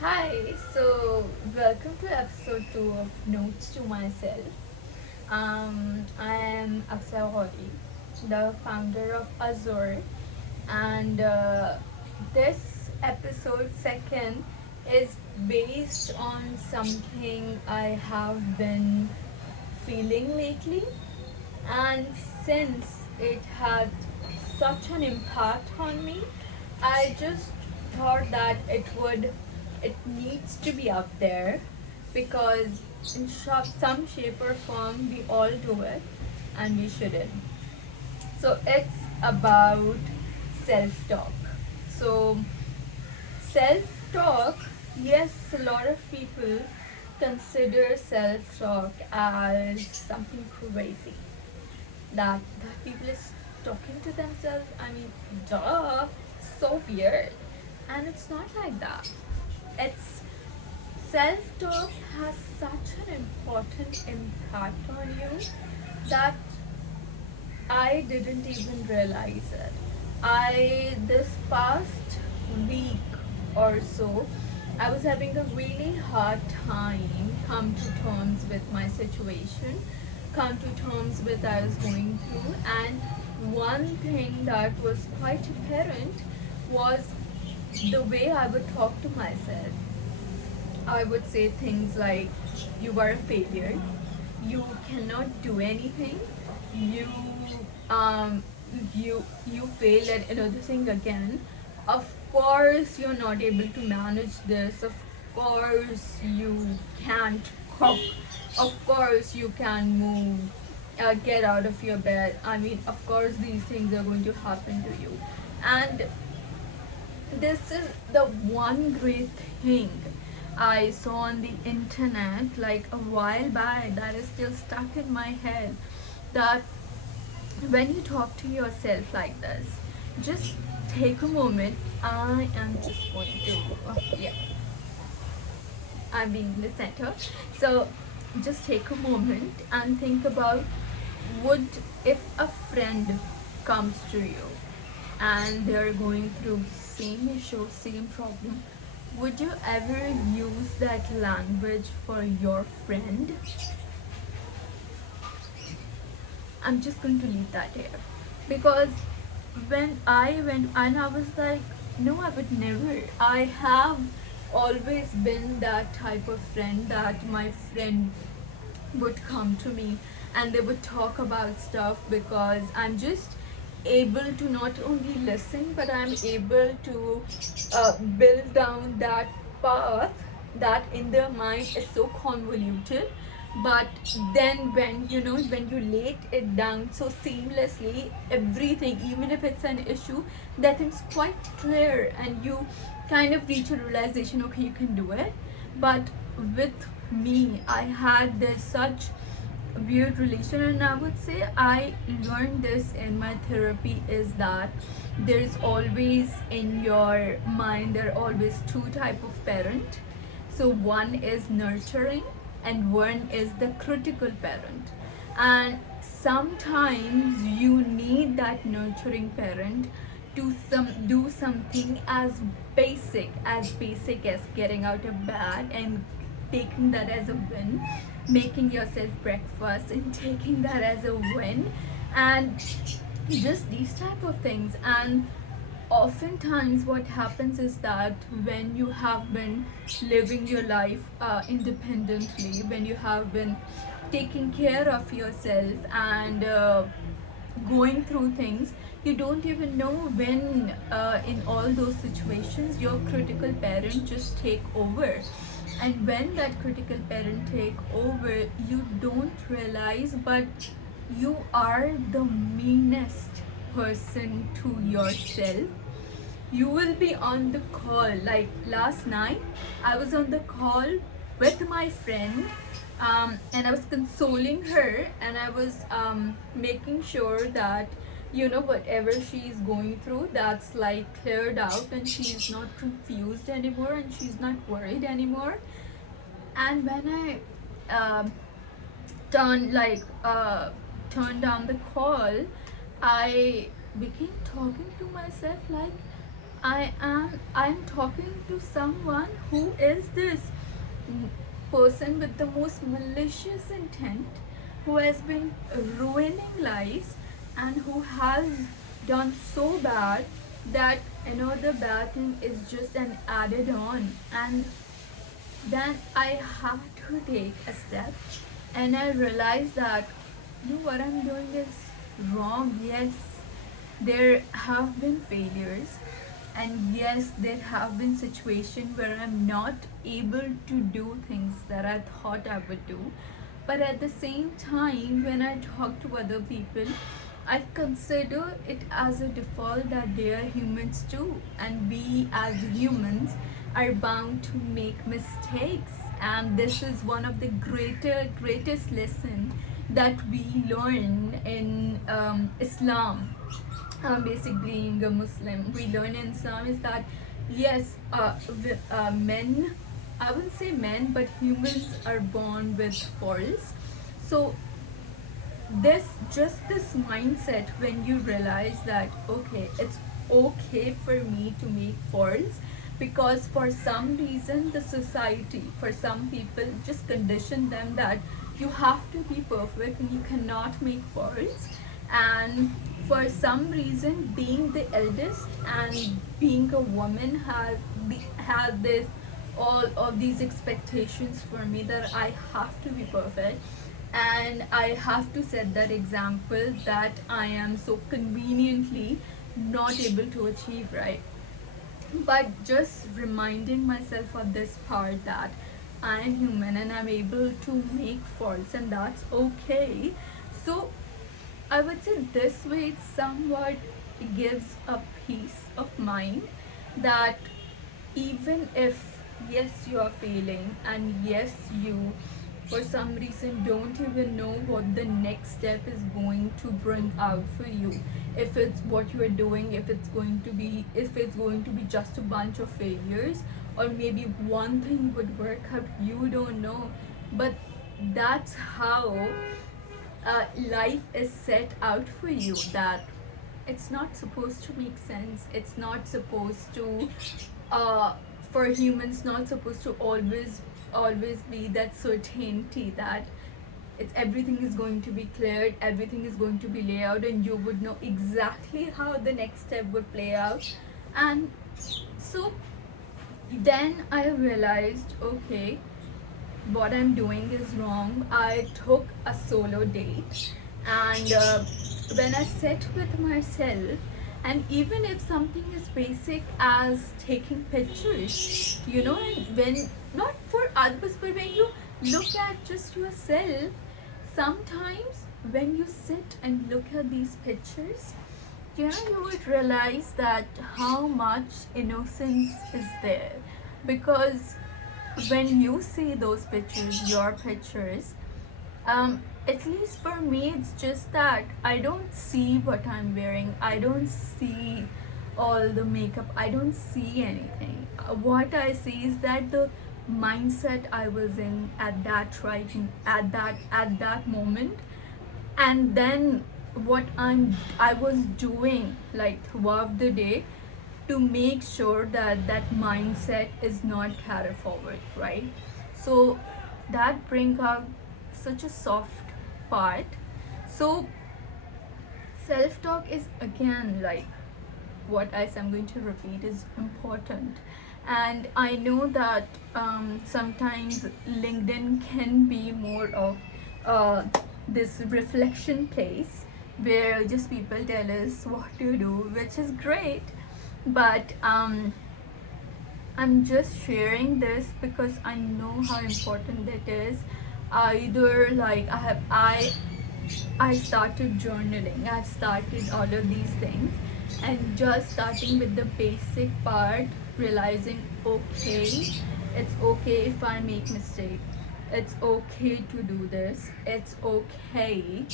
Hi, so welcome to episode 2 of Notes to Myself. I am Akshay Hori, the founder of Azure, and this episode second is based on something I have been feeling lately, and since it had such an impact on me, I just thought that it needs to be up there because in some shape or form we all do it and we shouldn't. So it's about self-talk. So self-talk, yes, a lot of people consider self-talk as something crazy, that people is talking to themselves. I mean, duh, so weird. And it's not like that. It's self-talk has such an important impact on you that I didn't even realize it. I this past week or so, I was having a really hard time come to terms with my situation, come to terms with I was going through, and one thing that was quite apparent was the way I would talk to myself. I would say things like, "You are a failure. You cannot do anything. You um you fail at another thing again. Of course you're not able to manage this. Of course you can't cook. Of course you can't move. Get out of your bed. I mean, of course these things are going to happen to you." And this is the one great thing I saw on the internet like a while back that is still stuck in my head, that when you talk to yourself like this, just take a moment. I am just going to, yeah, I'm being in the center. So just take a moment and think about, would, if a friend comes to you and they're going through same issue, same problem, would you ever use that language for your friend? I'm just going to leave that here because when I went and I was like, no, I would never. I have always been that type of friend that my friend would come to me and they would talk about stuff because I'm just able to not only listen but I'm able to build down that path that in their mind is so convoluted, but then when when you lay it down so seamlessly, everything, even if it's an issue, that is quite clear and you kind of reach a realization, okay, you can do it. But with me, I had this such weird relation, and I would say I learned this in my therapy, is that there's always in your mind, there are always two type of parent. So one is nurturing and one is the critical parent, and sometimes you need that nurturing parent to do something as basic as getting out of bed and taking that as a win, making yourself breakfast and taking that as a win, and just these type of things. And oftentimes what happens is that when you have been living your life independently, when you have been taking care of yourself and going through things, you don't even know when in all those situations your critical parent just take over. And when that critical parent take over, you don't realize, but you are the meanest person to yourself. You will be on the call. Like last night, I was on the call with my friend, and I was consoling her, and I was making sure that whatever she's going through, that's like cleared out and she's not confused anymore and she's not worried anymore. And when I turned like turned down the call, I began talking to myself like, I'm talking to someone who is this m- person with the most malicious intent, who has been ruining lives, and who has done so bad that another bad thing is just an added on. And then I have to take a step, and I realize that what I'm doing is wrong. Yes, there have been failures, and yes, there have been situations where I'm not able to do things that I thought I would do. But at the same time, when I talk to other people, I consider it as a default that they are humans too, and we as humans are bound to make mistakes. And this is one of the greatest lesson that we learn in Islam. Basically, being a Muslim, we learn in Islam is that yes, men, I wouldn't say men, but humans are born with faults. So this mindset, when you realize that okay, it's okay for me to make faults, because for some reason the society, for some people, just condition them that you have to be perfect and you cannot make faults. And for some reason, being the eldest and being a woman has this all of these expectations for me that I have to be perfect, and I have to set that example that I am so conveniently not able to achieve, right? But just reminding myself of this part that I am human and I'm able to make faults, and that's okay. So I would say this way it somewhat gives a peace of mind that even if yes you are failing, and yes you for some reason don't even know what the next step is going to bring out for you, if it's what you are doing, if it's going to be just a bunch of failures, or maybe one thing would work out, you don't know. But that's how life is set out for you, that it's not supposed to make sense, it's not supposed to uh, for humans not supposed to always be that certainty that it's everything is going to be cleared, everything is going to be laid out, and you would know exactly how the next step would play out. And so then I realized, okay, what I'm doing is wrong. I took a solo date, and when I sit with myself, and even if something as basic as taking pictures, and when not for others, but when you look at just yourself, sometimes when you sit and look at these pictures, you would realize that how much innocence is there. Because when you see those pictures, your pictures, at least for me, it's just that I don't see what I'm wearing, I don't see all the makeup, I don't see anything. What I see is that the mindset I was in at that writing at that moment, and then what I was doing like throughout the day to make sure that that mindset is not carried forward, right? So that bring out such a soft part. So self-talk is again like what I'm going to repeat is important. And I know that sometimes LinkedIn can be more of this reflection place where just people tell us what to do, which is great. But I'm just sharing this because I know how important it is. Either like I started journaling, I've started all of these things, and just starting with the basic part, realizing okay, it's okay if I make mistake, it's okay to do this, it's okay,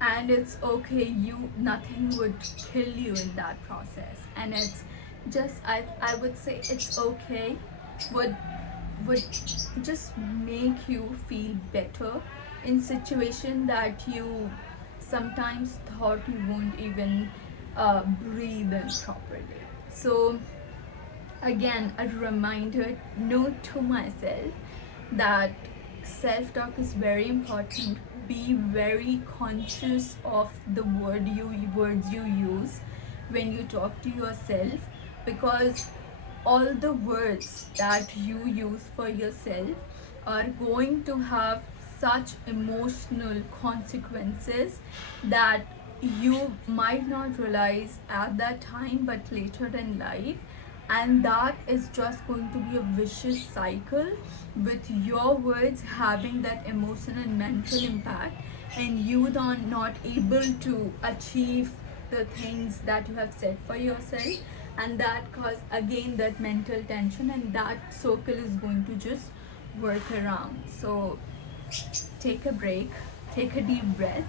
and it's okay, you nothing would kill you in that process. And it's just I would say it's okay would would just make you feel better in situation that you sometimes thought you won't even breathe in properly. So again, a reminder, note to myself that self-talk is very important. Be very conscious of the words you use when you talk to yourself, because all the words that you use for yourself are going to have such emotional consequences that you might not realize at that time but later in life, and that is just going to be a vicious cycle with your words having that emotional and mental impact, and you not able to achieve the things that you have set for yourself, and that cause again that mental tension, and that circle is going to just work around. So take a break, take a deep breath,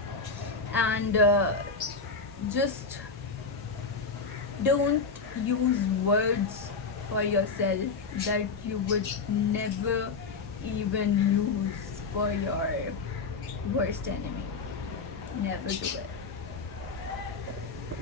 and just don't use words for yourself that you would never even use for your worst enemy. Never do it.